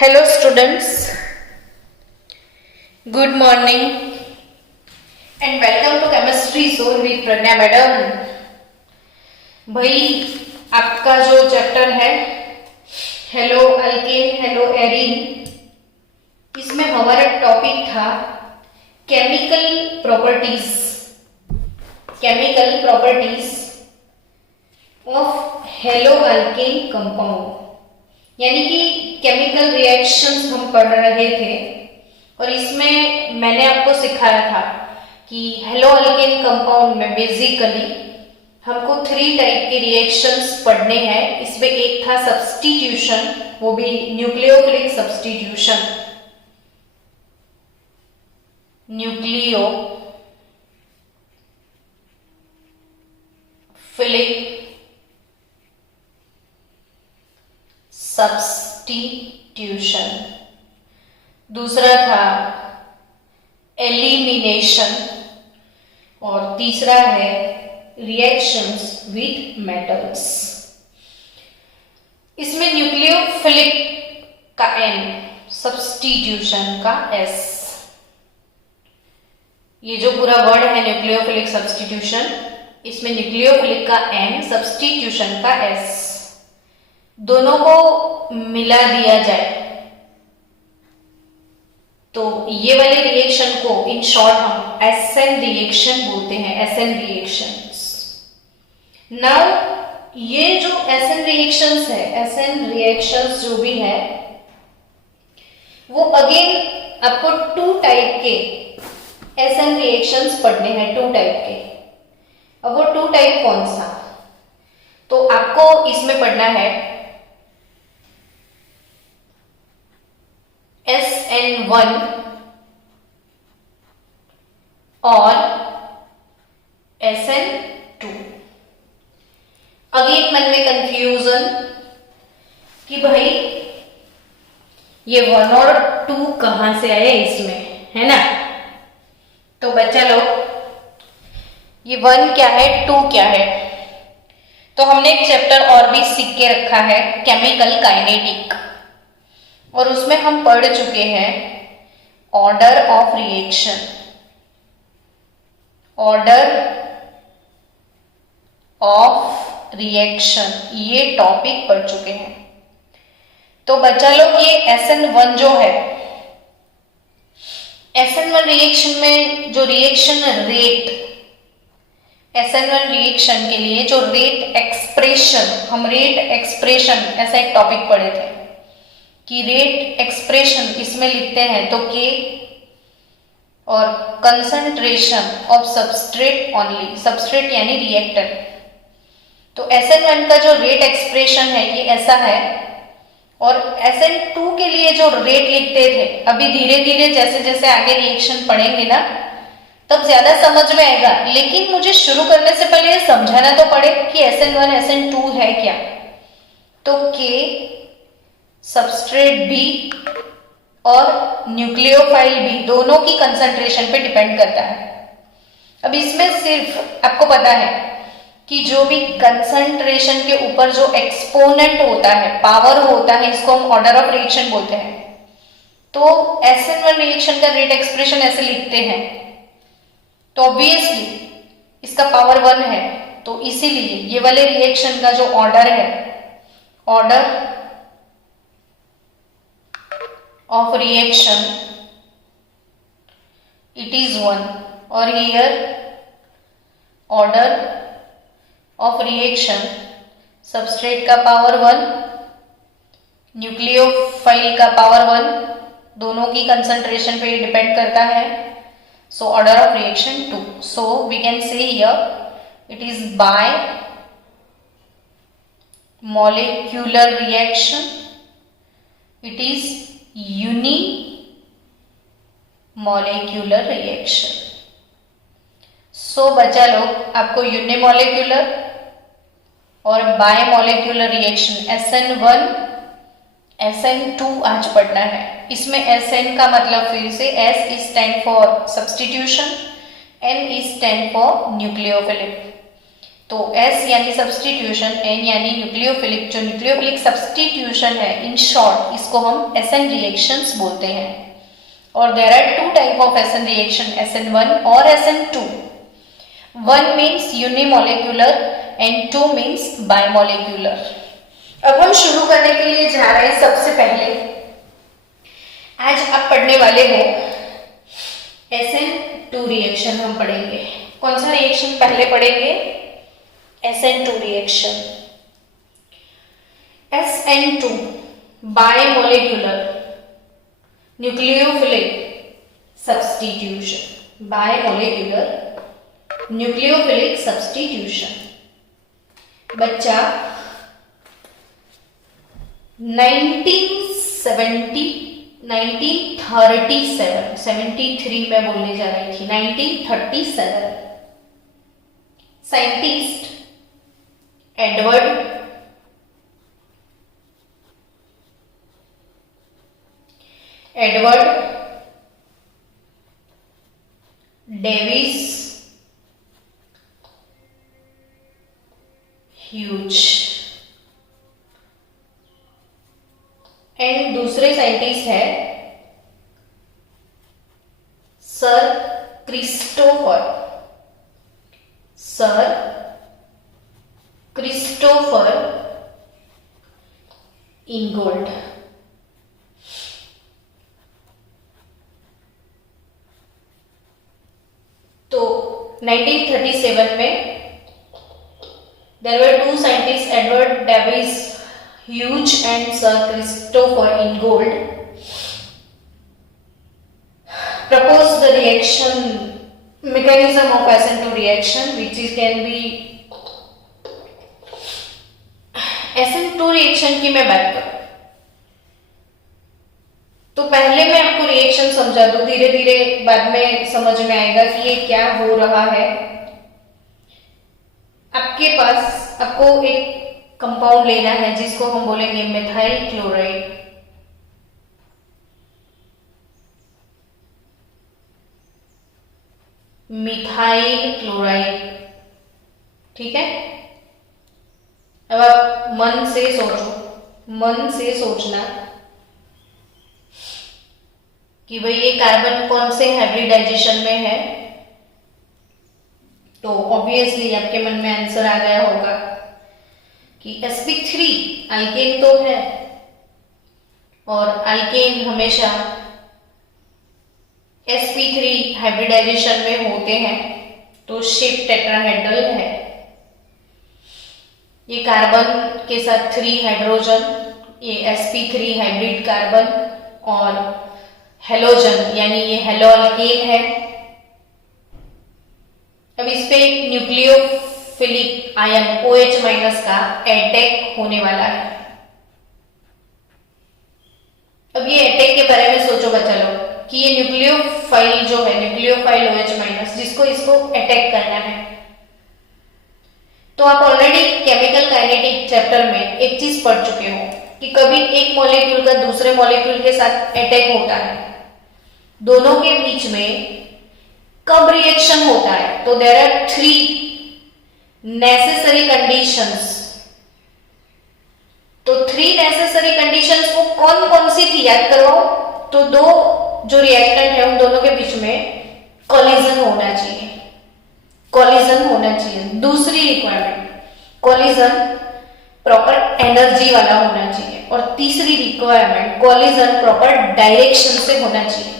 Hello students, good morning and welcome to Chemistry Zone with Pragya madam. भाई आपका जो chapter है hello alkane hello arene, इसमें हमारा टॉपिक था chemical properties of hello alkane compound, यानी कि केमिकल रिएक्शंस हम पढ़ रहे थे और इसमें मैंने आपको सिखाया था कि हेलो अल्केन कंपाउंड में बेसिकली हमको 3 टाइप के रिएक्शंस पढ़ने हैं। इसमें एक था सब्स्टिट्यूशन, वो भी न्यूक्लियोफिलिक सब्स्टिट्यूशन, सब्स्टिट्यूशन। दूसरा था एलिमिनेशन और तीसरा है रिएक्शंस विथ मेटल्स। इसमें न्यूक्लियोफिलिक का N, सब्स्टिट्यूशन का S। ये जो पूरा वर्ड है न्यूक्लियोफिलिक सब्स्टिट्यूशन, इसमें न्यूक्लियोफिलिक का N, सब्स्टिट्यूशन का S, दोनों को मिला दिया जाए तो ये वाले रिएक्शन को इन शॉर्ट हम SN रिएक्शन बोलते हैं, SN रिएक्शंस। नाउ ये जो SN रिएक्शंस है, SN रिएक्शंस जो भी है वो अगेन आपको 2 टाइप के SN रिएक्शंस पढ़ने हैं, 2 टाइप के। अब वो 2 टाइप कौन सा, तो आपको इसमें पढ़ना है SN1 और SN2। अगेन मन में कंफ्यूजन कि भाई ये 1 और 2 कहां से आए इसमें, है ना। तो बच्चा लोग ये 1 क्या है, 2 क्या है, तो हमने एक चैप्टर और भी सीख के रखा है केमिकल काइनेटिक, और उसमें हम पढ़ चुके हैं ऑर्डर ऑफ रिएक्शन, ये टॉपिक पढ़ चुके हैं। तो बच्चा लोग ये SN1 जो है, SN1 रिएक्शन में जो रिएक्शन रेट, SN1 रिएक्शन के लिए जो रेट एक्सप्रेशन, हम रेट एक्सप्रेशन ऐसा एक टॉपिक पढ़े थे कि रेट एक्सप्रेशन इसमें लिखते हैं तो K और concentration of substrate only, substrate यानी रिएक्टर। तो SN1 का जो रेट एक्सप्रेशन है ये ऐसा है, और SN2 के लिए जो रेट लिखते थे, अभी धीरे धीरे जैसे जैसे आगे रिएक्शन पढ़ेंगे ना तब ज्यादा समझ में आएगा, लेकिन मुझे शुरू करने से पहले ये समझाना तो पड़े कि SN1 SN2 है क्या। तो K सबस्ट्रेट भी और न्यूक्लियोफाइल भी, दोनों की कंसंट्रेशन पे डिपेंड करता है। अब इसमें सिर्फ आपको पता है कि जो भी कंसंट्रेशन के ऊपर जो एक्सपोनेंट होता है, पावर होता है, इसको हम ऑर्डर ऑफ रिएक्शन बोलते हैं। तो SN1 रिएक्शन का रेट एक्सप्रेशन ऐसे लिखते हैं, तो ऑब्वियसली इसका पावर 1 है, तो इसीलिए ये वाले रिएक्शन का जो ऑर्डर है, order of reaction, it is 1, और here order of reaction, substrate का पावर 1, न्यूक्लियोफाइल का पावर 1, दोनों की कंसंट्रेशन पे डिपेंड करता है। So order of reaction 2, so we can say here it is bimolecular reaction, it is unimolecular reaction. सो बच्चा लोग आपको यूनिमॉलिक्यूलर और bye molecular reaction SN1 SN2 आज पढ़ना है। इसमें SN का मतलब फिर से S is stand for substitution, N is stand for nucleophilic. तो S यानी सब्सटीट्यूशन, N यानी न्यूक्लियोफिलिक, जो न्यूक्लियोफिलिक सब्सटीट्यूशन है, इन शॉर्ट इसको हम SN रिएक्शंस बोलते हैं। और there are two type of SN reaction, SN1 और SN2। 1 means unimolecular and 2 means bimolecular. अब हम शुरू करने के लिए जा रहे हैं। सबसे पहले आज आप पढ़ने वाले हो SN2 रिएक्शन हम पढ़ेंगे। कौन सा रिएक्शन पहले पढ़ेंगे? SN2 reaction. SN2 bimolecular nucleophilic substitution, bimolecular nucleophilic substitution. बच्चा 1937 73 में बोलने जा रही थी, 1937 scientist Edward Davies Hughes and दूसरे साइंटिस्ट है सर क्रिस्टोफर इंगोल्ड। तो 1937 में there were two scientists, Edward Davis Hughes and Sir Christopher Ingold, proposed the reaction mechanism of SN2 reaction, which is can be SN2 reaction की मैं बात करूं तो पहले मैं आपको रिएक्शन समझा दूं, धीरे धीरे बाद में समझ में आएगा कि ये क्या हो रहा है। आपके पास आपको एक कंपाउंड लेना है जिसको हम बोलेंगे मिथाइल क्लोराइड। मिथाइल क्लोराइड, ठीक है। अब आप मन से सोचना कि भाई ये कार्बन कौन से हाइब्रिडाइजेशन में है। तो ऑब्वियसली आपके मन में आंसर आ गया होगा कि sp3 अल्केन तो है और अल्केन हमेशा sp3 हाइब्रिडाइजेशन में होते हैं, तो शेप टेट्राहेड्रल है। ये कार्बन के साथ 3 हाइड्रोजन, ये sp3 हाइब्रिड कार्बन और हेलोजन यानी ये हेलो अल्केन है। अब इस पे एक न्यूक्लियोफिलिक आयन OH- का अटैक होने वाला है। अब ये अटैक के बारे में सोचो बच्चा लोग कि ये न्यूक्लियोफाइल जो है, न्यूक्लियोफाइल OH- जिसको इसको अटैक करना है। तो आप ऑलरेडी केमिकल काइनेटिक चैप्टर में एक चीज पढ़ चुके हो कि कभी एक मॉलिक्यूल का दूसरे मॉलिक्यूल के साथ अटैक होता है, दोनों के बीच में कब रिएक्शन होता है। तो देयर आर 3 नेसेसरी कंडीशंस। तो 3 नेसेसरी कंडीशंस वो कौन कौन सी थी याद करवाओ। तो दो जो रिएक्टेंट है उन दोनों के बीच में कोलिजन होना चाहिए, दूसरी रिक्वायरमेंट कोलिजन प्रॉपर एनर्जी वाला होना चाहिए और तीसरी रिक्वायरमेंट कोलिजन प्रॉपर डायरेक्शन से होना चाहिए।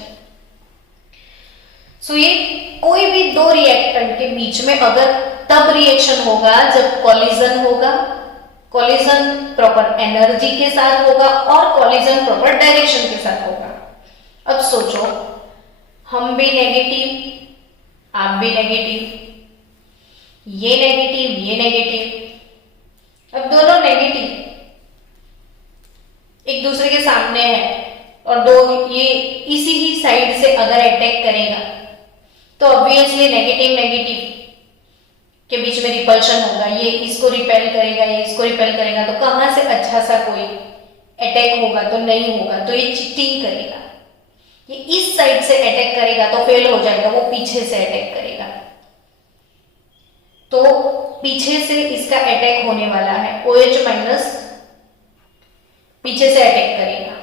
सो ये कोई भी दो रिएक्टेंट के बीच में अगर तब रिएक्शन होगा जब कोलिजन होगा, कोलिजन प्रॉपर एनर्जी के साथ होगा और कोलिजन प्रॉपर डायरेक्शन के साथ होगा। अब सोचो, हम भी नेगेटिव, आप भी नेगेटिव, ये नेगेटिव, ये नेगेटिव। अब दोनों नेगेटिव एक दूसरे के सामने है और दो ये इसी ही साइड से अगर अटैक करेगा तो ऑब्वियसली नेगेटिव नेगेटिव के बीच में रिपल्शन होगा। ये इसको रिपेल करेगा, ये इसको रिपेल करेगा, तो कहां से अच्छा सा कोई अटैक होगा? तो नहीं होगा। तो ये चीटिंग करेगा, ये इस साइड से अटैक करेगा तो फेल हो जाएगा, वो पीछे से अटैक करेगा। तो पीछे से इसका अटैक होने वाला है, OH माइनस पीछे से अटैक करेगा,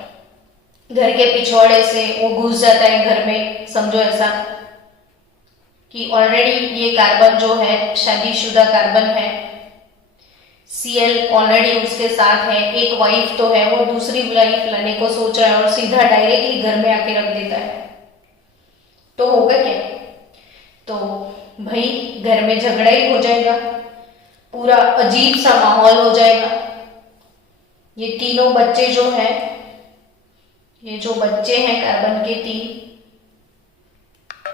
घर के पिछवाड़े से वो घुस जाता है घर में। समझो ऐसा कि ऑलरेडी ये कार्बन जो है शादीशुदा कार्बन है, Cl ऑलरेडी उसके साथ है, एक वाइफ तो है, वो दूसरी वाइफ लाने को सोच रहा है और सीधा डायरेक्टली घर में आके रख देता है, तो होगा क्या? तो भाई घर में झगड़ा ही हो जाएगा, पूरा अजीब सा माहौल हो जाएगा। ये तीनों बच्चे जो है, ये जो बच्चे हैं कार्बन के 3,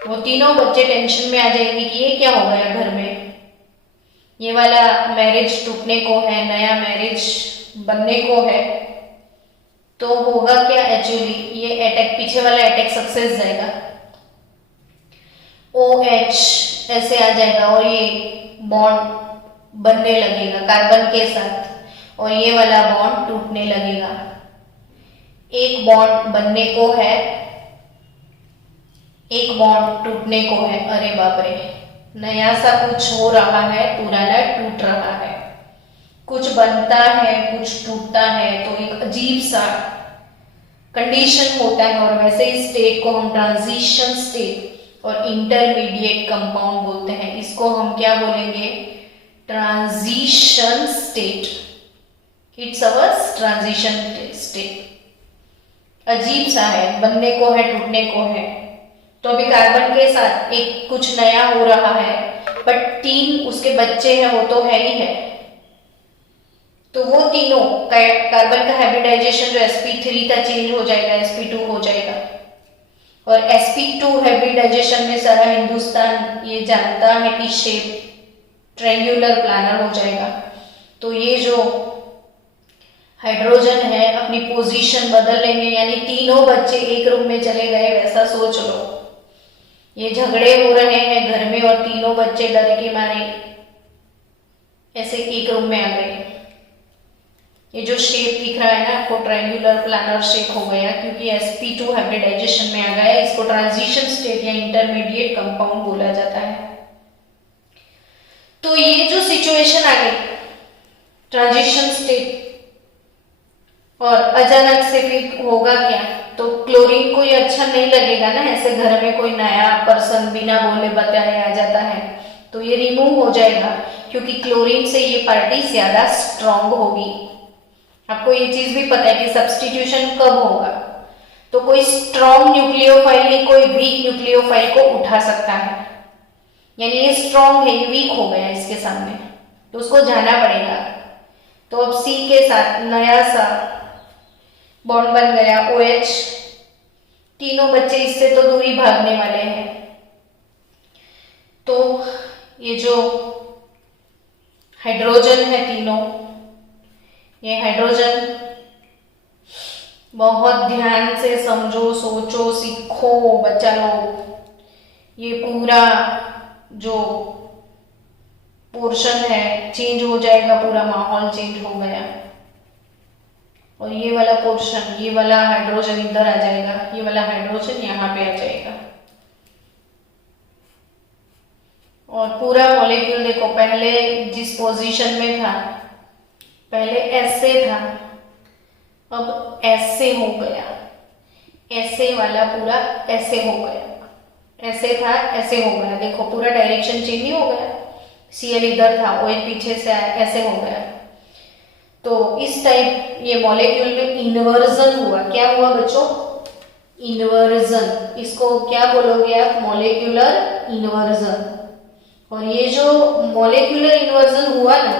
वो तीनों बच्चे टेंशन में आ जाएंगे कि ये क्या हो गया घर में, ये वाला मैरिज टूटने को है, नया मैरिज बनने को है। तो होगा क्या एक्चुअली, ये अटैक, पीछे वाला अटैक सक्सेस जाएगा, OH ऐसे आ जाएगा और ये बॉन्ड बनने लगेगा कार्बन के साथ और ये वाला बॉन्ड टूटने लगेगा। एक बॉन्ड बनने को है, एक बॉन्ड टूटने को है। अरे बाप रे, नया सा कुछ हो रहा है, पुराना टूट रहा है, कुछ बनता है कुछ टूटता है, तो एक अजीब सा कंडीशन होता है। और वैसे ही स्टेट को हम ट्रांजिशन स्टेट और इंटरमीडिएट कंपाउंड बोलते हैं। इसको हम क्या बोलेंगे? Transition state. It's our transition state. अजीब सा है, बनने को है टूटने को है। तो अभी कार्बन के साथ एक कुछ नया हो रहा है, बट 3 उसके बच्चे हैं, वो तो है ही है। तो वो तीनों कार्बन का हाइब्रिडाइजेशन जो sp3 का चेंज हो जाएगा, sp2 हो जाएगा। और sp2 हाइब्रिडाइजेशन में सारा हिंदुस्तान ये जानता है कि शेप ट्रायंगुलर प्लानर हो जाएगा। तो ये जो हाइड्रोजन है अपनी पोजीशन बदल लेंगे, यानी तीनों बच्चे एक रूम में चले गए, वैसा सोच लो। ये झगड़े हो रहे हैं घर में और तीनों बच्चे डर के मारे ऐसे एक रूम में आ गए। ये जो शेप दिख रहा है ना आपको, ट्रायंगुलर प्लानर शेप हो गया, क्योंकि sp2 हाइब्रिडाइजेशन में आ गया। इसको ट्रांजिशन स्टेट या इंटरमीडिएट कंपाउंड बोला जाता है। तो ये जो सिचुएशन आ गई ट्रांजिशन स्टेट, और अचानक से फिर होगा क्या? तो क्लोरीन को ये अच्छा नहीं लगेगा ना, ऐसे घर में कोई नया पर्सन बिना बोले बताए आ जाता है, तो ये रिमूव हो जाएगा, क्योंकि क्लोरीन से ये पार्टी ज्यादा स्ट्रांग होगी। आपको ये चीज भी पता है कि सब्स्टिट्यूशन कब होगा, तो कोई स्ट्रांग न्यूक्लियोफाइल ही कोई वीक न्यूक्लियोफाइल को उठा सकता है। यानी ये स्ट्रांग है, ये वीक हो गया इसके सामने, तो उसको जाना पड़ेगा। तो अब C के साथ नया सा बॉन्ड बन गया OH। तीनों बच्चे इससे तो दूरी भागने वाले हैं। तो ये जो हाइड्रोजन है तीनों, ये हाइड्रोजन बहुत ध्यान से समझो, सोचो, सीखो बच्चा लोग। ये पूरा जो पोर्शन है चेंज हो जाएगा, पूरा माहौल चेंज हो गया। और ये वाला पोर्शन, ये वाला हाइड्रोजन इधर आ जाएगा, ये वाला हाइड्रोजन यहाँ पे आ जाएगा। और पूरा मॉलिक्यूल देखो, पहले जिस पोजीशन में था, पहले ऐसे था, अब ऐसे हो गया, ऐसे वाला पूरा ऐसे हो गया, ऐसे था ऐसे हो गया। देखो पूरा डायरेक्शन चेंज नहीं हो गया। Cl इधर था, OH पीछे से आया, ऐसे हो गया। तो इस टाइप ये मॉलिक्यूल में इन्वर्जन हुआ। क्या हुआ बच्चों? इन्वर्जन। इसको क्या बोलोगे आप? Molecular inversion. और ये जो मॉलिक्यूलर इन्वर्जन हुआ ना,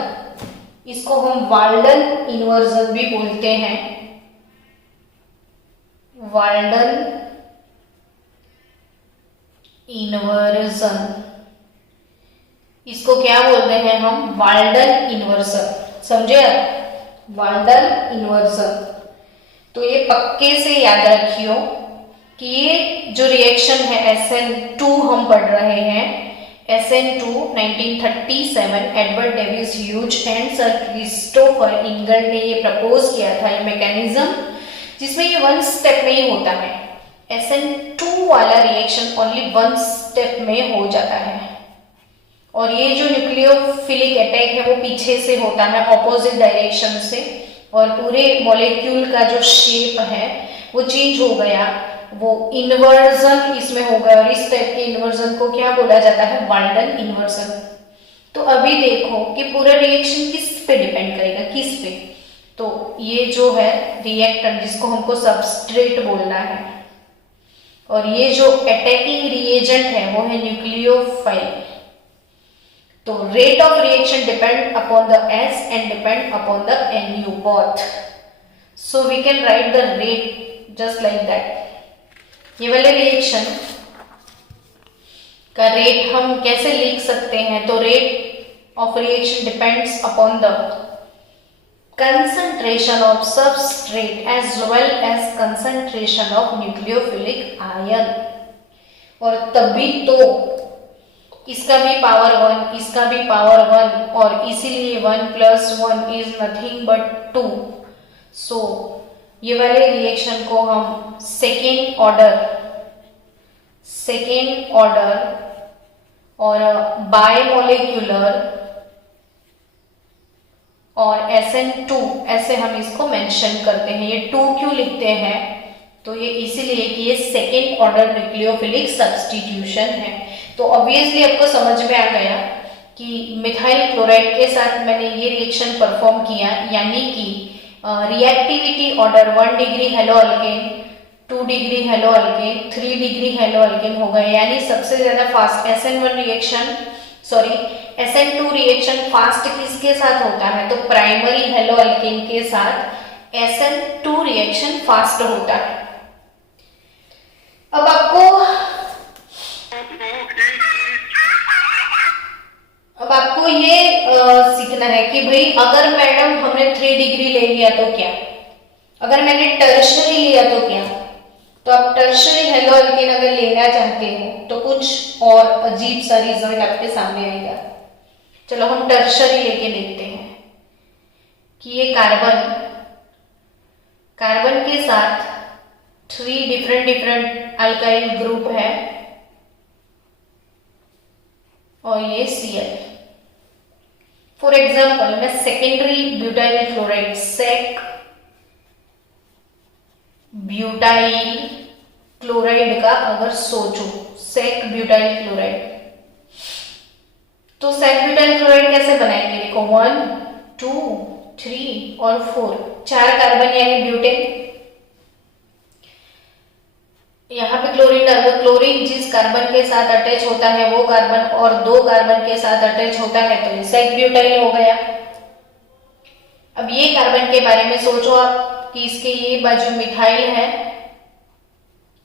इसको हम वाल्डन इन्वर्जन भी बोलते हैं। वाल्डन इन्वर्जन, इसको क्या बोलते हैं हम? Walden inversion. समझे आप? Walden inversion. तो ये पक्के से याद रखियो कि ये जो रिएक्शन है SN2 हम पढ़ रहे हैं, SN2 1937 Edward Davies Hughes and sir Christopher Ingold ने ये प्रपोज किया था, ये मैकेनिज्म, जिसमें ये 1 स्टेप में ही होता है। SN2 वाला रिएक्शन ओनली 1 स्टेप में हो जाता है। और ये जो न्यूक्लियोफिलिक अटैक है वो पीछे से होता है, ऑपोजिट डायरेक्शन से, और पूरे मॉलिक्यूल का जो शेप है वो चेंज हो गया, वो इन्वर्जन इसमें हो गया, और इस टाइप के इन्वर्जन को क्या बोला जाता है, वाल्डन इन्वर्जन। तो अभी देखो कि पूरा रिएक्शन किस पे डिपेंड करेगा, किस पे, तो ये जो है रिएक्टेंट जिसको हमको सबस्ट्रेट बोलना है, और ये जो अटैकिंग रिएजेंट है वो है न्यूक्लियोफाइल। तो rate of reaction depend upon the S and depend upon the Nu both. So we can write the rate just like that. ये वाले रिएक्शन का रेट हम कैसे लिख सकते हैं, तो rate of reaction depends upon the concentration of substrate as well as concentration of nucleophilic ion। और तभी तो इसका भी पावर 1, इसका भी पावर 1, और इसीलिए 1 + 1 इज नथिंग बट 2। सो ये वाले रिएक्शन को हम सेकेंड ऑर्डर और बायमोलिक्यूलर और SN2 ऐसे हम इसको मेंशन करते हैं। ये 2 क्यों लिखते हैं, तो ये इसीलिए कि ये सेकेंड ऑर्डर न्यूक्लियोफिलिक सब्स्टिट्यूशन है। तो ऑब्वियसली आपको समझ में आ गया कि मिथाइल क्लोराइड के साथ मैंने ये रिएक्शन परफॉर्म किया, यानी कि reactivity order 1 degree hello alkane, 2 degree hello alkane, 3 degree hello alkane हो गए, यानी सबसे ज्यादा फास्ट SN2 रिएक्शन फास्ट किसके साथ होता है, तो प्राइमरी हेलो अल्केन के साथ SN2 रिएक्शन फास्ट होता है। अब आपको ये सीखना है कि भाई अगर मैडम हमने 3 डिग्री ले लिया तो क्या, अगर मैंने टर्शरी लिया तो क्या। तो आप टर्शरी हेलो अल्केन अगर लेना चाहते हो तो कुछ और अजीब सा रिजल्ट आपके सामने आएगा। चलो हम टर्शरी लेके देखते हैं कि ये कार्बन के साथ 3 डिफरेंट अल्काइल ग्रुप है, और ये Cl। फॉर एग्जाम्पल मैं secondary butyl chloride sec butyl chloride का अगर सोचो, सेक ब्यूटाइल क्लोराइड, तो सेक ब्यूटाइल क्लोराइड कैसे बनाएंगे, देखो 1 2 3 और 4, 4 कार्बन यानी ब्यूटेन, यहाँ पे क्लोरीन डाल दो। क्लोरीन जिस कार्बन के साथ अटैच होता है वो कार्बन और 2 कार्बन के साथ अटैच होता है तो ये सेक ब्यूटाइल हो गया। अब ये कार्बन के बारे में सोचो आप कि इसके ये बाजू मिथाइल है,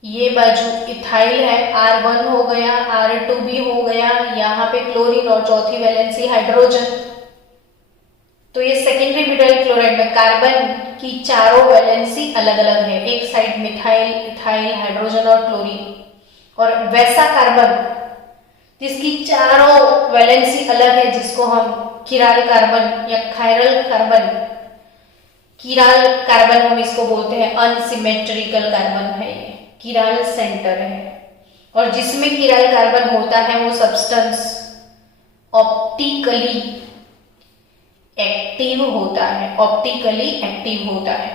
ये बाजू इथाइल है, R1 हो गया, R2 भी हो गया, यहाँ पे क्लोरीन और चौथी वैलेंसी हाइड्रोजन। तो ये सेकेंडरी ब्यूटाइल क्लोराइड में कार्बन की चारों वैलेंसी अलग अलग है, एक साइड मिथाइल, इथाइल, हाइड्रोजन और क्लोरीन, और वैसा कार्बन जिसकी चारों वैलेंसी अलग है जिसको हम किराल कार्बन या कायरल कार्बन, किराल कार्बन हम इसको बोलते हैं, अनसिमेट्रिकल कार्बन है, ये किराल सेंटर है, और जिसमें किराल कार्बन होता है वो सब्सटेंस ऑप्टिकली एक्टिव होता है,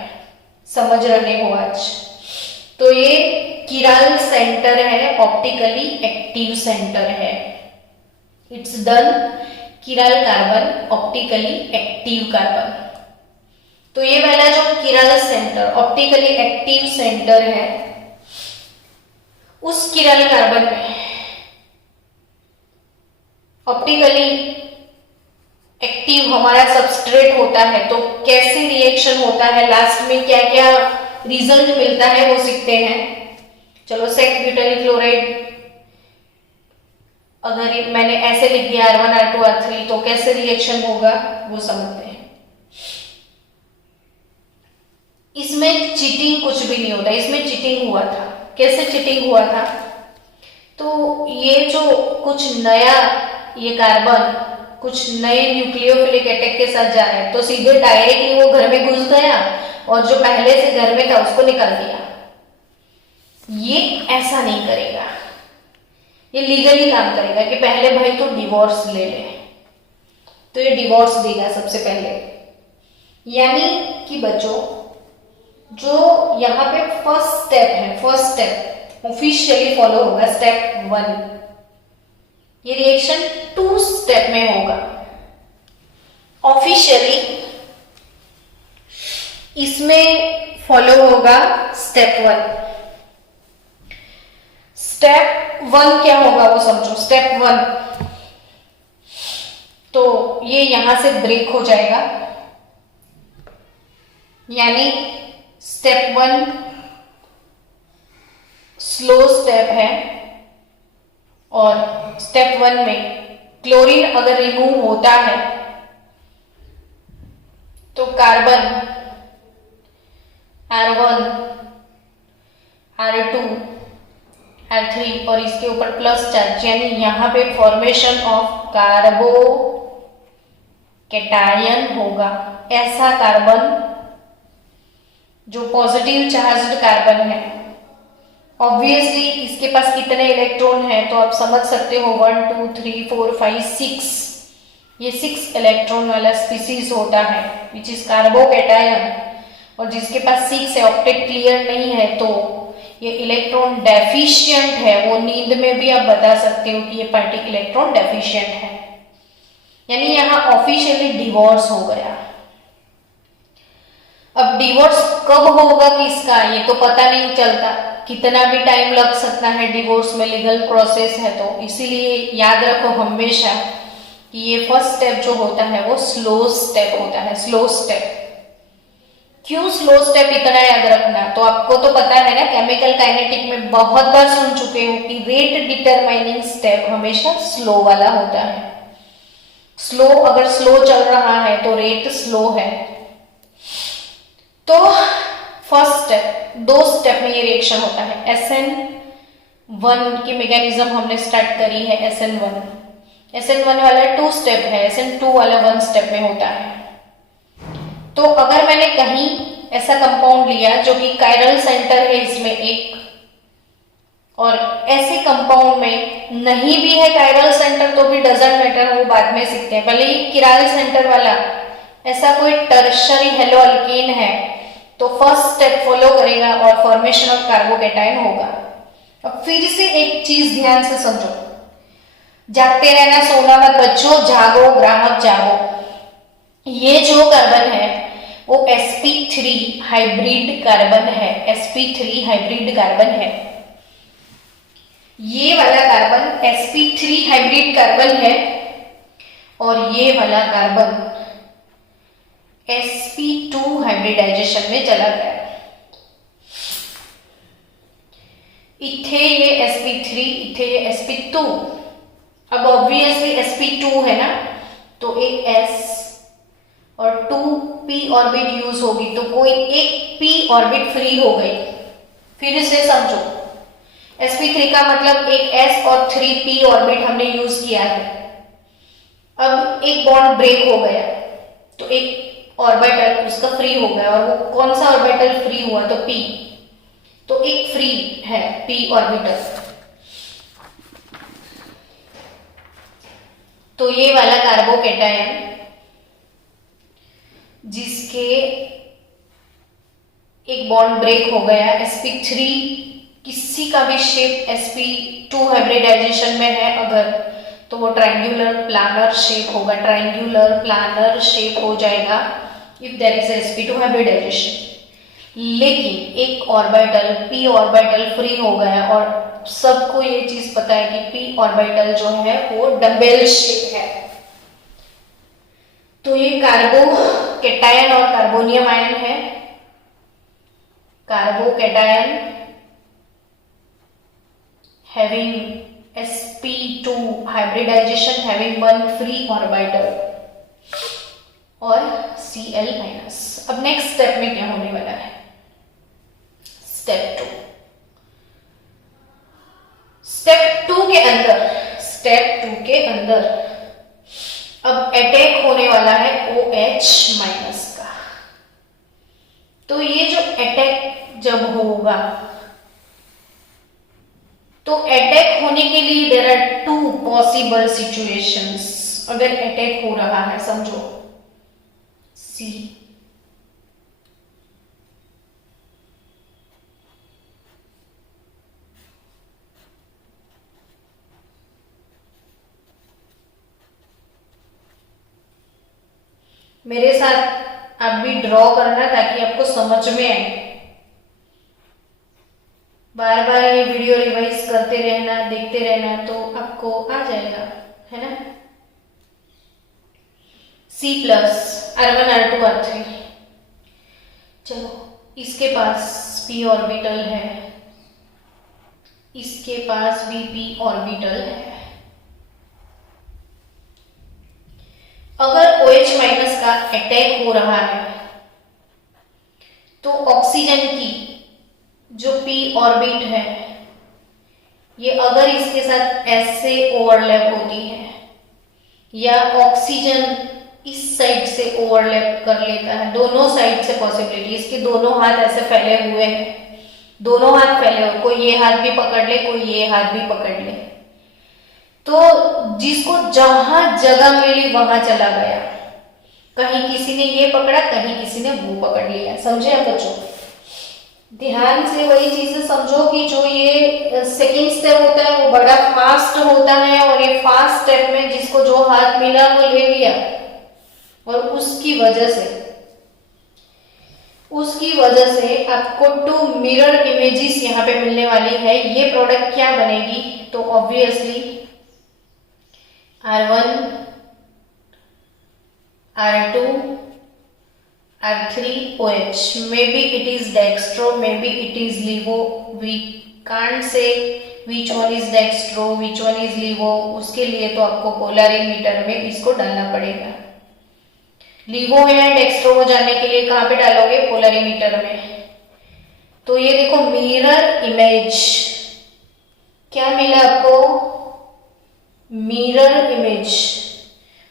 समझ रहे हो आज। तो ये किराल सेंटर है, ऑप्टिकली एक्टिव सेंटर है, it's done chiral carbon optically active carbon. तो ये वाला जो chiral centre optically active centre है, उस किराल कार्बन में ऑप्टिकली एक्टिव हमारा सबस्ट्रेट होता है, तो कैसे रिएक्शन होता है, लास्ट में क्या क्या रिजल्ट मिलता है वो सीखते हैं। चलो सेक ब्यूटाइल क्लोराइड अगर मैंने ऐसे लिख दिया R1 R2 R3 तो कैसे रिएक्शन होगा वो समझते हैं। इसमें चीटिंग कुछ भी नहीं होता, इसमें चीटिंग हुआ था। कैसे चीटिंग हुआ था, तो ये जो कुछ नया ये कार्बन कुछ नए न्यूक्लियोफिलिक अटैक के साथ जा रहा है तो सीधे डायरेक्टली वो घर में घुस गया और जो पहले से घर में था उसको निकाल दिया। ये ऐसा नहीं करेगा, ये लीगली काम करेगा कि पहले भाई तो डिवोर्स ले ले, तो ये डिवोर्स देगा सबसे पहले। यानी कि बच्चों जो यहाँ पे फर्स्ट स्टेप है, फर्स्ट स्टेप ऑफिशियली फॉलो होगा स्टेप 1, ये रिएक्शन 2 स्टेप में होगा। ऑफिशियली इसमें फॉलो होगा स्टेप 1। स्टेप 1 क्या होगा वो समझो। स्टेप 1 तो ये यहां से ब्रेक हो जाएगा, यानी स्टेप 1 स्लो स्टेप है और स्टेप 1 में क्लोरीन अगर रिमूव होता है तो कार्बन R1, R2, R3 और इसके ऊपर प्लस चार्ज, यानी यहां पे फॉर्मेशन ऑफ कार्बो कैटायन होगा। ऐसा कार्बन जो पॉजिटिव चार्ज्ड कार्बन है, ऑब्वियसली इसके पास कितने इलेक्ट्रॉन हैं तो आप समझ सकते हो 1 2 3 4 5 6, ये 6 इलेक्ट्रॉन वाला स्पीसीज होता है विच इज कार्बोकैटायन। और जिसके पास 6 है, ऑक्टेट क्लियर नहीं है, तो ये इलेक्ट्रॉन डेफिशिएंट है। वो नींद में भी आप बता सकते हो कि ये पार्टी इलेक्ट्रॉन डेफिशिएंट है, यानी यहां ऑफिशियली डिवोर्स हो गया। अब डिवोर्स कब होगा किसका ये तो पता नहीं चलता, कितना भी टाइम लग सकता है डिवोर्स में, लीगल प्रोसेस है। तो इसीलिए याद रखो हमेशा कि ये फर्स्ट स्टेप जो होता है वो स्लो स्टेप होता है, स्लो स्टेप। क्यों स्लो स्टेप इतना याद रखना, तो आपको तो पता है ना, केमिकल काइनेटिक में बहुत बार सुन चुके हो कि रेट डिटरमाइनिंग स्टेप हमेशा स्लो वाला होता है। स्लो, अगर स्लो चल रहा है तो रेट स्लो है। तो फर्स्ट स्टेप, 2 स्टेप में ये रिएक्शन होता है। SN1 की मैकेनिज्म हमने स्टार्ट करी है। SN1 वाला 2 स्टेप है, SN2 वाला 1 स्टेप में होता है। तो अगर मैंने कहीं ऐसा कंपाउंड लिया जो कि कायरल सेंटर है इसमें एक, और ऐसे कंपाउंड में नहीं भी है कायरल सेंटर तो भी डजंट मैटर, वो बाद में सीखते हैं। पहले ये किराल सेंटर वाला ऐसा कोई टर्शरी हेलो अल्केन है तो फर्स्ट स्टेप फॉलो करेगा और फॉर्मेशन ऑफ कार्बोकैटायन होगा। अब फिर से एक चीज ध्यान से समझो, जागते रहना सोना मत बच्चों, जागो ग्राहक जागो। ये जो कार्बन है वो sp3 हाइब्रिड कार्बन है, sp3 हाइब्रिड कार्बन है। ये वाला कार्बन sp3 हाइब्रिड कार्बन है और ये वाला कार्बन sp2 हाइब्रिडाइजेशन में चला गया। इथे ये sp3, इथे ये sp2। अब ऑब्वियसली sp2 है ना, तो एक s और 2p ऑर्बिट यूज होगी, तो कोई एक p ऑर्बिट फ्री हो गई। फिर से समझो, sp3 का मतलब एक s और 3p ऑर्बिट हमने यूज किया है। अब एक बॉन्ड ब्रेक हो गया तो एक ऑर्बिटल उसका फ्री हो गया, और वो कौन सा ऑर्बिटल फ्री हुआ, तो p, तो एक फ्री है p ऑर्बिटल। तो ये वाला कार्बोकैटायन जिसके एक बॉन्ड ब्रेक हो गया, sp3 किसी का भी शेप sp2 हाइब्रिडाइजेशन में है अगर, तो वो ट्रायंगुलर प्लानर शेप होगा, ट्रायंगुलर प्लानर शेप हो जाएगा if there is sp2 hybridisation. लेकिन एक ऑर्बिटल p ऑर्बिटल फ्री हो गया, और सबको ये चीज पता है कि p ऑर्बिटल जो है वो डबल शेप है। तो ये कार्बोकैटायन और कार्बोनियम आयन है। Carbocation having sp2 hybridization having 1 free orbital और Cl माइनस। अब नेक्स्ट स्टेप में क्या होने वाला है, स्टेप 2। स्टेप 2 के अंदर अब अटैक होने वाला है OH माइनस का। तो ये जो अटैक जब होगा तो अटैक होने के लिए there are two possible situations. अगर अटैक हो रहा है, समझो सी, मेरे साथ आप भी ड्रॉ करना ताकि आपको समझ में आए। बार बार ये वीडियो रिवाइज करते रहना, देखते रहना, तो आपको आ जाएगा, है ना। C plus R1 R2 R3, चलो इसके पास p ऑर्बिटल है, इसके पास भी p ऑर्बिटल है। अगर OH माइनस का अटैक हो रहा है तो ऑक्सीजन की जो p ऑर्बिट है ये अगर इसके साथ ऐसे ओवरलैप होती है या ऑक्सीजन इस साइड से ओवरलैप कर लेता है, दोनों साइड से पॉसिबिलिटी, इसके दोनों हाथ ऐसे फैले हुए हैं, दोनों हाथ फैले हुए, कोई ये हाथ भी पकड़ ले, कोई ये हाथ भी पकड़ ले, तो जिसको जहां जगह मिली वहां चला गया। कहीं किसी ने ये पकड़ा, कहीं किसी ने वो पकड़ लिया। समझे आप बच्चों? ध्यान से वही चीजें समझो कि जो ये सेकंड स्टेप होता है वो बड़ा फास्ट होता है, और ये फास्ट स्टेप में जिसको जो हाथ मिला वो ले लिया, और उसकी वजह से आपको टू मिरर इमेजेस यहाँ पे मिलने वाली है। ये प्रोडक्ट क्या बनेगी? तो obviously R1 R2 R3 OH. Maybe it is dextro, maybe it is levo. We can't say which one is dextro, which one is levo. उसके लिए तो आपको पोलरीमीटर में इसको डालना पड़ेगा। लीवो है डेक्स्ट्रो को जानने के लिए कहाँ पे डालोगे? पोलरीमीटर में। तो ये देखो मिरर इमेज, क्या मिला आपको? Mirror image.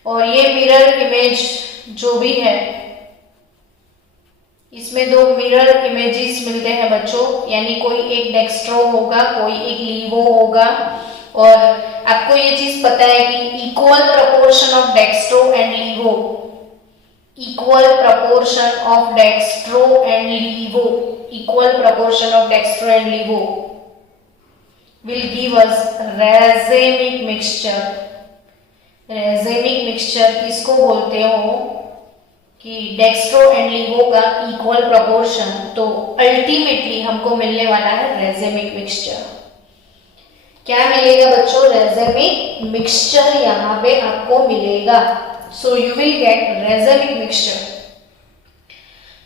और ये मिरर इमेज जो भी है इसमें दो मिरर इमेजेस मिलते हैं बच्चों, यानी कोई एक डेक्स्ट्रो होगा, कोई एक लीवो होगा। और आपको ये चीज पता है कि equal proportion of dextro and laevo, equal proportion of dextro and levo, equal proportion of dextro and levo will give us racemic mixture. racemic mixture किसको बोलते हो कि डेक्स्ट्रो एंड लीवो का इक्वल प्रपोर्शन, तो अल्टीमेटली हमको मिलने वाला है racemic mixture। क्या मिलेगा बच्चों? racemic mixture यहाँ पे आपको मिलेगा। So you will get racemic mixture,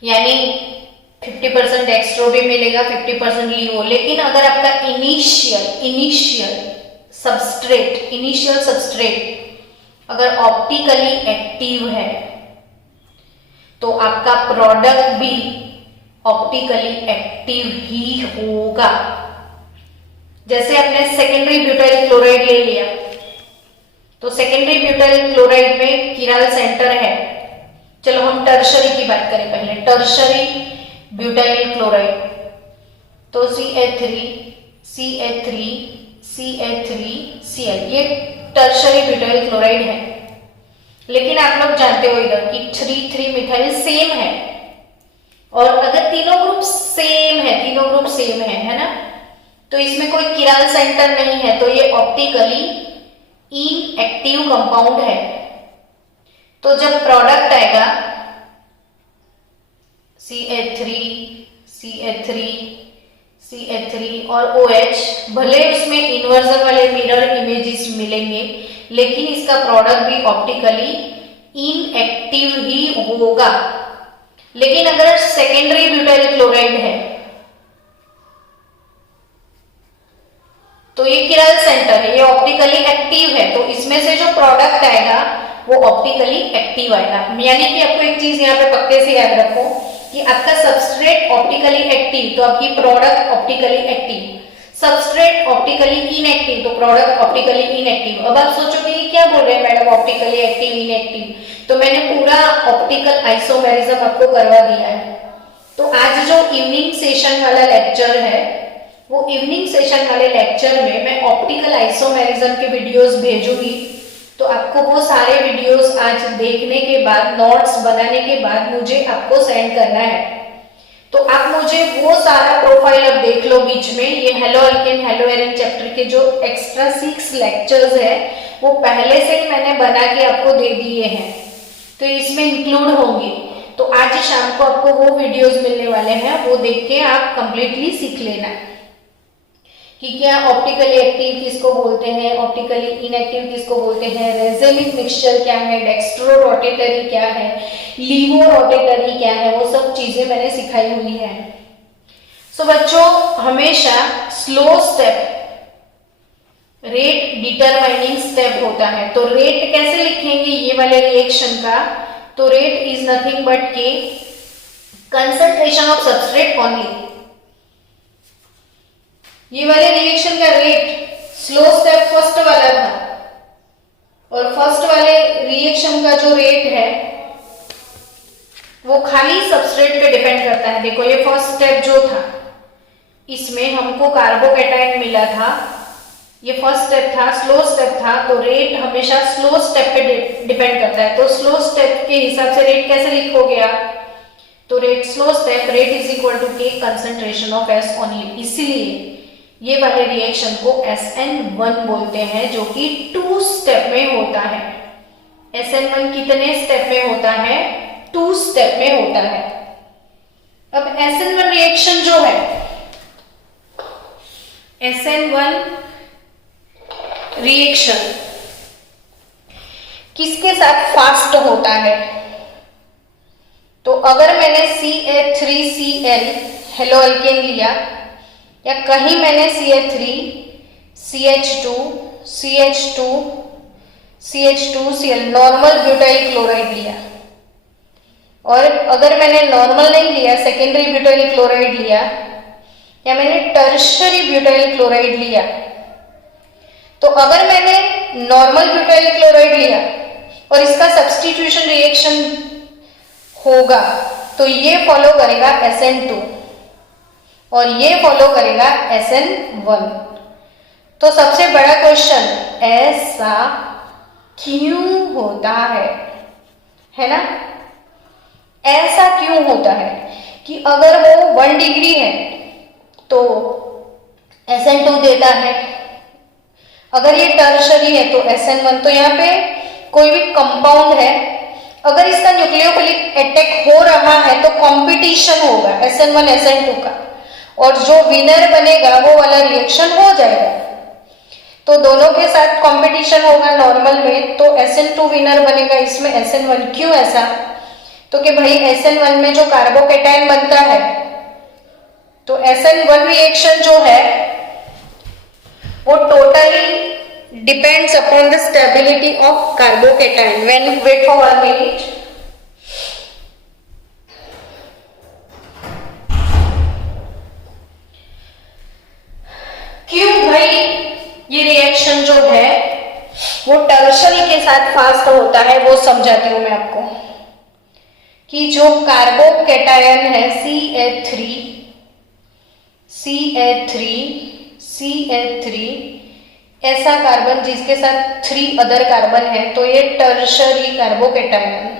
यानी 50% डेक्स्ट्रो भी मिलेगा, 50% लीवो। लेकिन अगर आपका इनिशियल सबस्ट्रेट अगर ऑप्टिकली एक्टिव है तो आपका प्रोडक्ट भी ऑप्टिकली एक्टिव ही होगा। जैसे आपने सेकेंडरी ब्यूटाइल क्लोराइड ले लिया, तो सेकेंडरी ब्यूटाइल क्लोराइड में किराल सेंटर है। चलो हम टर्शरी की बात करें पहले। टर्शरी ब्यूटाइल क्लोराइड, तो CH3 CH3 CH3 Cl, ये टर्शरी ब्यूटाइल क्लोराइड है। लेकिन आप लोग जानते हो इधर कि 3,3 मिथाइल सेम है, और अगर तीनों ग्रुप सेम है ना, तो इसमें कोई किराल सेंटर नहीं है, तो ये ऑप्टिकली इनएक्टिव कंपाउंड है। तो जब प्रोडक्ट आएगा CH3 CH3 CH3 और OH, भले उसमें इन्वर्जन वाले मिरर इमेजेस मिलेंगे, लेकिन इसका प्रोडक्ट भी ऑप्टिकली इनएक्टिव ही होगा। लेकिन अगर सेकेंडरी ब्यूटाइल क्लोराइड है तो ये किराल सेंटर है, ये ऑप्टिकली एक्टिव है, तो इसमें से जो प्रोडक्ट आएगा वो ऑप्टिकली एक्टिव आएगा। यानी कि आपको एक चीज यहाँ पे पक्के से याद रखो कि आपका सबस्ट्रेट ऑप्टिकली एक्टिव तो आपकी product optically active, substrate optically inactive तो प्रोडक्ट ऑप्टिकली इनएक्टिव। अब आप सोचोगे कि क्या बोल रहे हैं मैडम ऑप्टिकली एक्टिव इनएक्टिव, तो मैंने पूरा ऑप्टिकल आइसोमेरिज्म आपको करवा दिया है। तो आज जो इवनिंग सेशन वाला लेक्चर है वो वो इवनिंग सेशन वाले लेक्चर में मैं ऑप्टिकल आइसोमेरिज्म के वीडियोस भेजूंगी, तो आपको वो सारे वीडियोस आज देखने के बाद, नोट्स बनाने के बाद मुझे आपको सेंड करना है। तो आप मुझे वो सारा प्रोफाइल अब देख लो बीच में। ये hello alkane hello Erin chapter के जो एक्स्ट्रा 6 लेक्चर्स है वो पहले से ही मैंने बना के आपको दे दिए हैं, तो इसमें इंक्लूड होंगे। तो आज शाम को आपको वो वीडियोस मिलने वाले हैं, वो देख के आप कंप्लीटली सीख लेना कि क्या ऑप्टिकली एक्टिव किसको बोलते हैं, ऑप्टिकली इनएक्टिव किसको बोलते हैं, रेजेमिक मिक्सचर क्या है, डेक्स्ट्रो रोटेटरी क्या है, लीवो रोटेटरी क्या है, वो सब चीजें मैंने सिखाई हुई है। सो बच्चों, हमेशा slow step rate determining step होता है। तो रेट कैसे लिखेंगे ये वाले रिएक्शन का? तो रेट इज नथिंग बट के कंसंट्रेशन ऑफ सबस्ट्रेट ओनली। ये वाले रिएक्शन का रेट स्लो स्टेप फर्स्ट वाला था, और फर्स्ट वाले रिएक्शन का जो रेट है वो खाली सबस्ट्रेट पे डिपेंड करता है। देखो, ये फर्स्ट स्टेप जो था इसमें हमको कार्बोकैटायन मिला था, ये फर्स्ट स्टेप था, स्लो स्टेप था, तो रेट हमेशा स्लो स्टेप पे डिपेंड करता है। तो स्लो स्टेप के हिसाब से रेट कैसे लिखोगे आप? तो rate slow step rate is equal to K concentration of S only. इसीलिए ये वाले रिएक्शन को SN1 बोलते हैं, जो कि 2 स्टेप में होता है। SN1 कितने स्टेप में होता है? 2 स्टेप में होता है। अब SN1 रिएक्शन जो है, SN1 रिएक्शन किसके साथ फास्ट होता है? तो अगर मैंने CH3Cl हेलो अल्केन लिया, या कहीं मैंने CH3 CH2 CH2 CH2Cl normal butyl chloride लिया, और अगर मैंने नॉर्मल नहीं लिया, सेकेंडरी ब्यूटाइल क्लोराइड लिया, या मैंने टर्शरी ब्यूटाइल क्लोराइड लिया, तो अगर मैंने नॉर्मल ब्यूटाइल क्लोराइड लिया और इसका सब्स्टिट्यूशन रिएक्शन होगा, तो ये फॉलो करेगा SN2 और ये फॉलो करेगा SN1। तो सबसे बड़ा क्वेश्चन, ऐसा क्यों होता है ना? ऐसा क्यों होता है कि अगर वो 1 डिग्री है तो SN2 देता है, अगर ये टर्शरी है तो SN1। तो यहाँ पे कोई भी कंपाउंड है, अगर इसका न्यूक्लियोफिलिक अटैक हो रहा है तो कंपटीशन होगा SN1 SN2 का, और जो विनर बनेगा वो वाला रिएक्शन हो जाएगा। तो दोनों के साथ कंपटीशन होगा नॉर्मल में, तो SN2 विनर बनेगा, इसमें SN1। क्यों ऐसा? तो कि भाई SN1 में जो कार्बोकैटायन बनता है, तो SN1 रिएक्शन जो है वो totally depends upon the stability of carbocation. When wait for 1 minute. क्यों भाई ये रिएक्शन जो है वो टर्शरी के साथ फास्ट होता है, वो समझाती हूं मैं आपको। कि जो कार्बोकैटायन है CH3 ऐसा कार्बन जिसके साथ 3 अदर कार्बन है, तो ये टर्शरी कार्बोकैटायन।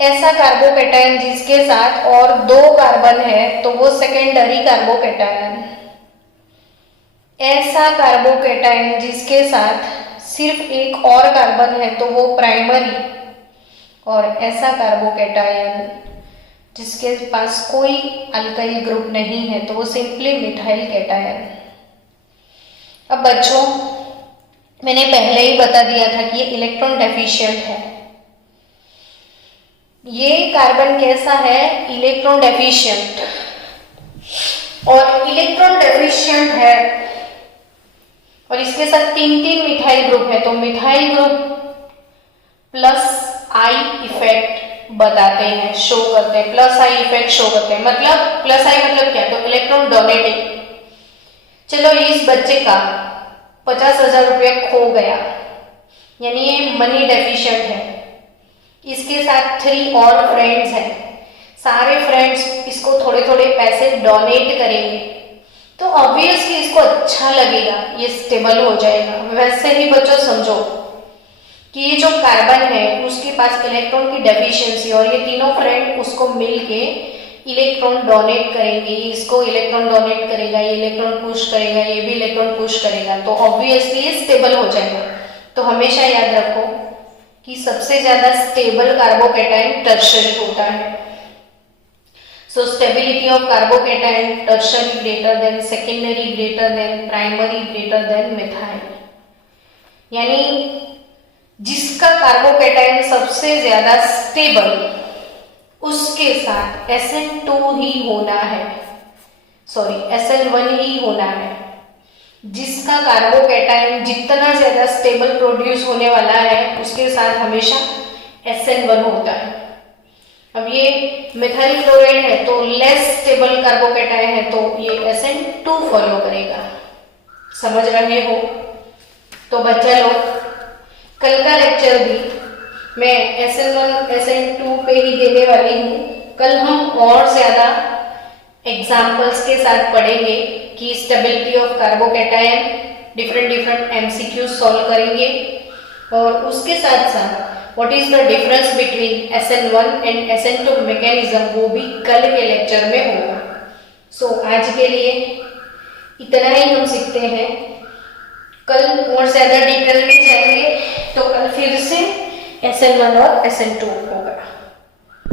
ऐसा कार्बोकैटायन जिसके साथ और 2 कार्बन है, तो वो सेकेंडरी कार्बोकैटायन। ऐसा कार्बोकैटायन जिसके साथ सिर्फ एक और कार्बन है, तो वो प्राइमरी। और ऐसा कार्बोकैटायन जिसके पास कोई अल्काइल ग्रुप नहीं है, तो वो सिंपली मिथाइल कैटायन। अब बच्चों, मैंने पहले ही बता दिया था कि ये इलेक्ट्रॉन डेफिशिएंट है। ये कार्बन कैसा है? Electron deficient. और इलेक्ट्रॉन डेफिशिएंट है और इसके साथ 3 मिथाइल ग्रुप है, तो methyl group plus I effect बताते हैं, शो करते हैं, प्लस आई इफेक्ट शो करते हैं। मतलब प्लस आई मतलब क्या? तो इलेक्ट्रॉन डोनेटिंग। चलो, इस बच्चे का 50,000 रुपया खो गया, यानी ये मनी डेफिशिएंट है। इसके साथ 3 और फ्रेंड्स हैं, सारे फ्रेंड्स इसको थोड़े थोड़े पैसे डोनेट करेंगे तो ऑब्वियसली इसको अच्छा लगेगा, ये स्टेबल हो जाएगा। वैसे ही बच्चों समझो कि ये जो कार्बन है उसके पास इलेक्ट्रॉन की डेफिशिएंसी, और ये तीनों फ्रेंड उसको मिलके इलेक्ट्रॉन डोनेट करेंगे, इसको इलेक्ट्रॉन डोनेट करेगा, ये इलेक्ट्रॉन पुश करेगा, ये भी इलेक्ट्रॉन पुश करेगा, तो ऑब्वियसली ये स्टेबल हो जाएगा। तो हमेशा याद रखो कि सबसे ज्यादा स्टेबल कार्बोकैटायन टर्शियरी होता है। So stability of carbocation tertiary greater than secondary greater than primary greater than methyl, यानी जिसका कार्बोकैटायन सबसे ज्यादा स्टेबल उसके साथ SN2 ही होना है, सॉरी SN1 ही होना है। जिसका कार्बोकैटायन जितना ज्यादा स्टेबल प्रोड्यूस होने वाला है उसके साथ हमेशा SN1 होता है। अब ये मिथाइल क्लोराइड है तो लेस स्टेबल कार्बोकैटायन है तो ये SN2 फॉलो करेगा। समझ रहे हो? तो बच्चा लोग कल का लेक्चर भी मैं SN1 SN2 पे ही देने वाली हूँ। कल हम और ज्यादा एग्जाम्पल्स के साथ पढ़ेंगे कि stability of carbocation different MCQ solve करेंगे, और उसके साथ साथ what is the difference between SN1 and SN2 mechanism वो भी कल के लेक्चर में होगा। सो आज के लिए इतना ही हम सीखते हैं। कल और ज्यादा डिटेल में जाएंगे तो कल फिर से SN1 और SN2 को